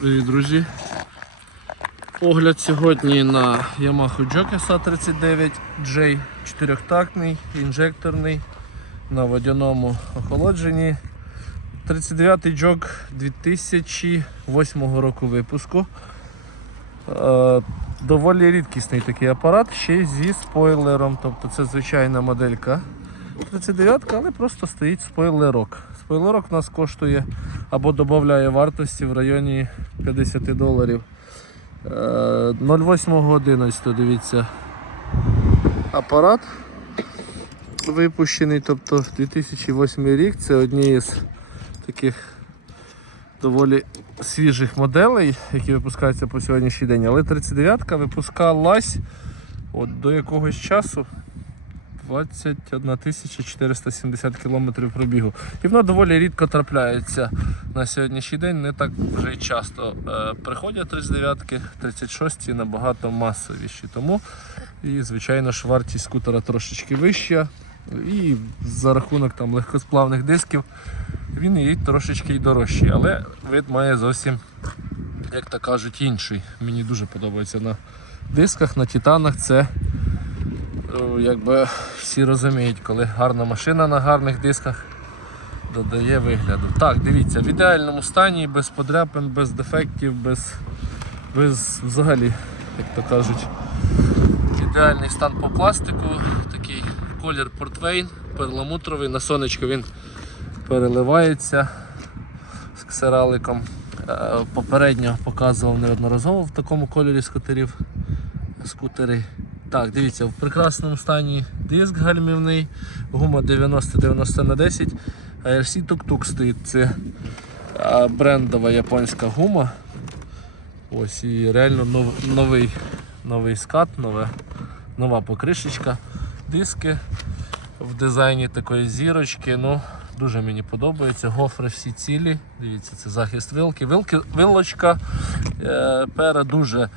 Привіт, друзі! Огляд сьогодні на Yamaha Joke SA39J 4-тактний, інжекторний, на водяному охолодженні. 39-й джок 2008 року випуску. Е, Доволі рідкісний такий апарат, ще й зі спойлером. Тобто це звичайна моделька 39, але просто стоїть спойлерок. Спойлерок у нас коштує або додає вартості в районі 50 доларів. Е, 08.11, дивіться. Апарат випущений, тобто 2008 рік. Це одні із таких доволі свіжих моделей, які випускаються по сьогоднішній день. Але 39-ка випускалась от до якогось часу 21 470 км пробігу. І воно доволі рідко трапляється на сьогоднішній день. Не так вже й часто е, приходять 39-ки, 36-ті набагато масовіші. Тому і, звичайно ж, вартість скутера трошечки вища. І за рахунок там легкосплавних дисків він і трошечки й дорожчий, але вид має зовсім, як то кажуть, інший. Мені дуже подобається на дисках, на титанах. Це якби всі розуміють, коли гарна машина на гарних дисках додає вигляду. Так, дивіться, в ідеальному стані, без подряпин, без дефектів, без, без взагалі, як то кажуть, ідеальний стан по пластику, такий колір портвейн, перламутровий, на сонечко він переливається з ксераликом. Е, Попередньо показував неодноразово в такому кольорі скутерів скутери. Так, дивіться, в прекрасному стані диск гальмівний, гума 90-90 на 10, ARC тук-тук стоїть. Це брендова японська гума. Ось і реально нов- новий, новий скат, нове, нова покришечка, диски в дизайні такої зірочки. Ну, дуже мені подобається. Гофри всі цілі. Дивіться, це захист вилки. Вилки, вилочка е, пера дуже,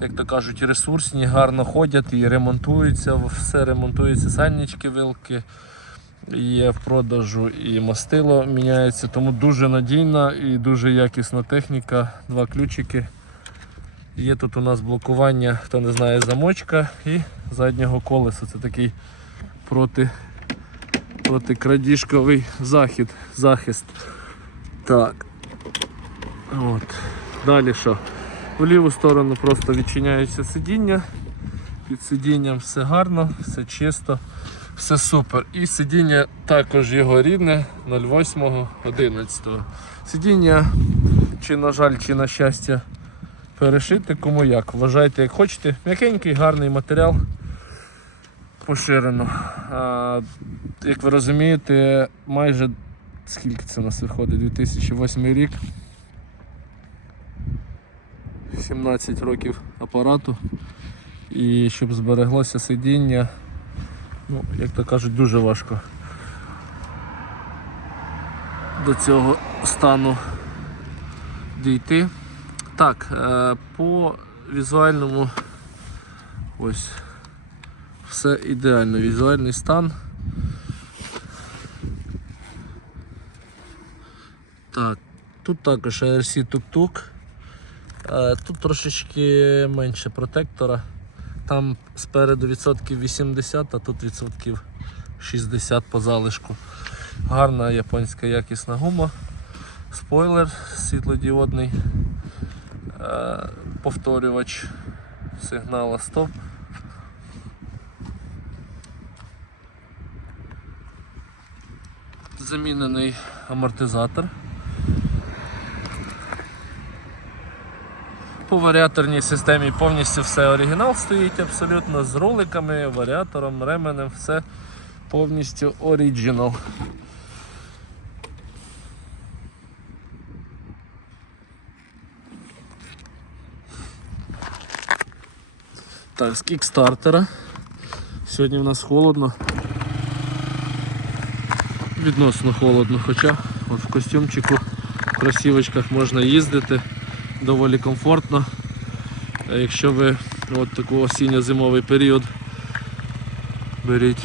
як то кажуть, ресурсні, гарно ходять і ремонтуються. Все ремонтується, сальнички, вилки. Є в продажу і мастило міняється, тому дуже надійна і дуже якісна техніка. Два ключики. Є тут у нас блокування, хто не знає, замочка і заднього колеса. Це такий проти, протикрадіжковий захід, захист. Так. От. Далі що? В ліву сторону просто відчиняється сидіння. Під сидінням все гарно, все чисто, все супер. І сидіння також його рідне 08.11. Сидіння, чи на жаль, чи на щастя, перешити кому як. Вважайте, як хочете. М'якенький, гарний матеріал поширено. А, як ви розумієте, майже скільки це у нас виходить? 2008 рік. 17 років апарату. І щоб збереглося сидіння, ну, як то кажуть, дуже важко до цього стану дійти. Так, е, по візуальному ось все ідеально, візуальний стан. Так, тут також ARC тук-тук. Е, Тут трошечки менше протектора. Там спереду відсотків 80, а тут відсотків 60 по залишку. Гарна японська якісна гума, спойлер світлодіодний, е, повторювач сигнала стоп. Замінений амортизатор. По варіаторній системі повністю все оригінал стоїть абсолютно з роликами, варіатором, ременем, все повністю оригінал. Так, з кікстартера. Сьогодні в нас холодно. Відносно холодно, хоча от в костюмчику, в кросівочках можна їздити доволі комфортно. А Якщо ви от таку осінньо-зимовий період беріть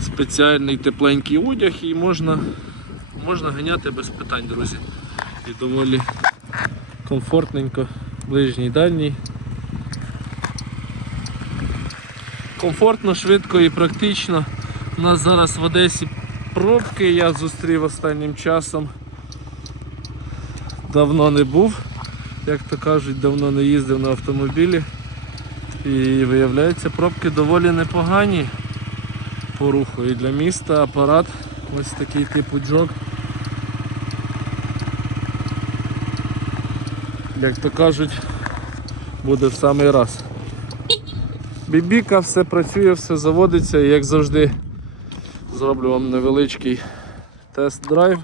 спеціальний тепленький одяг і можна, можна ганяти без питань, друзі. І доволі комфортненько, ближній дальній. Комфортно, швидко і практично. У нас зараз в Одесі пробки, я зустрів останнім часом. Давно не був, як то кажуть, давно не їздив на автомобілі. І виявляється, пробки доволі непогані по руху. І для міста апарат ось такий типу джок. Як то кажуть, буде в самий раз. Бібіка, все працює, все заводиться і як завжди зроблю вам невеличкий тест-драйв.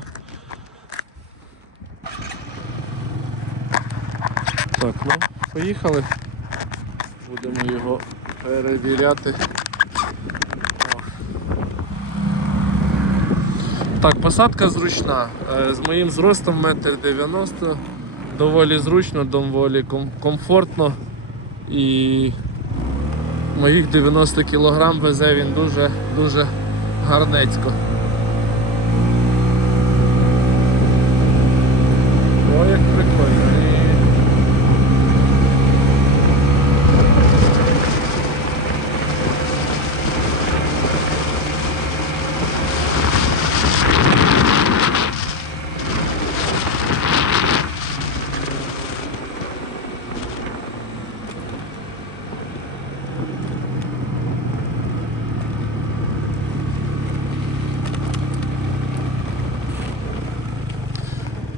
Так, ну, поїхали. Будемо його перевіряти. Так, посадка зручна. Е, З моїм зростом 1,90 м. Доволі зручно, доволі комфортно і моїх 90 кг везе він дуже дуже гарнецько. О, як прикольно. І... –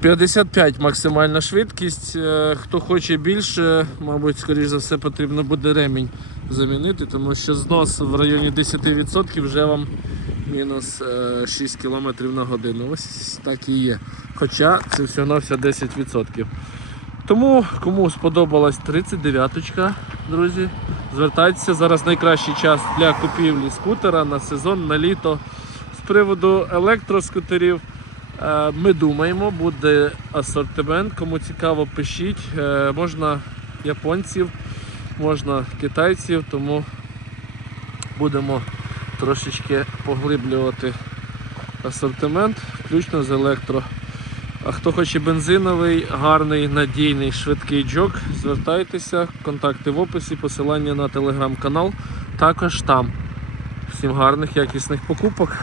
55 максимальна швидкість. Е, Хто хоче більше, мабуть, скоріш за все, потрібно буде ремінь замінити, тому що знос в районі 10% вже вам мінус е, 6 км на годину. Ось так і є. Хоча це всього на 10%. Тому кому сподобалась 39-ка, друзі, звертайтеся. Зараз найкращий час для купівлі скутера на сезон, на літо. З приводу електроскутерів. Е, Ми думаємо, буде асортимент. Кому цікаво, пишіть. Е, Можна японців, можна китайців, тому будемо трошечки поглиблювати асортимент, включно з електро. А хто хоче бензиновий, гарний, надійний, швидкий джок, звертайтеся, контакти в описі, посилання на телеграм-канал також там. Всім гарних, якісних покупок.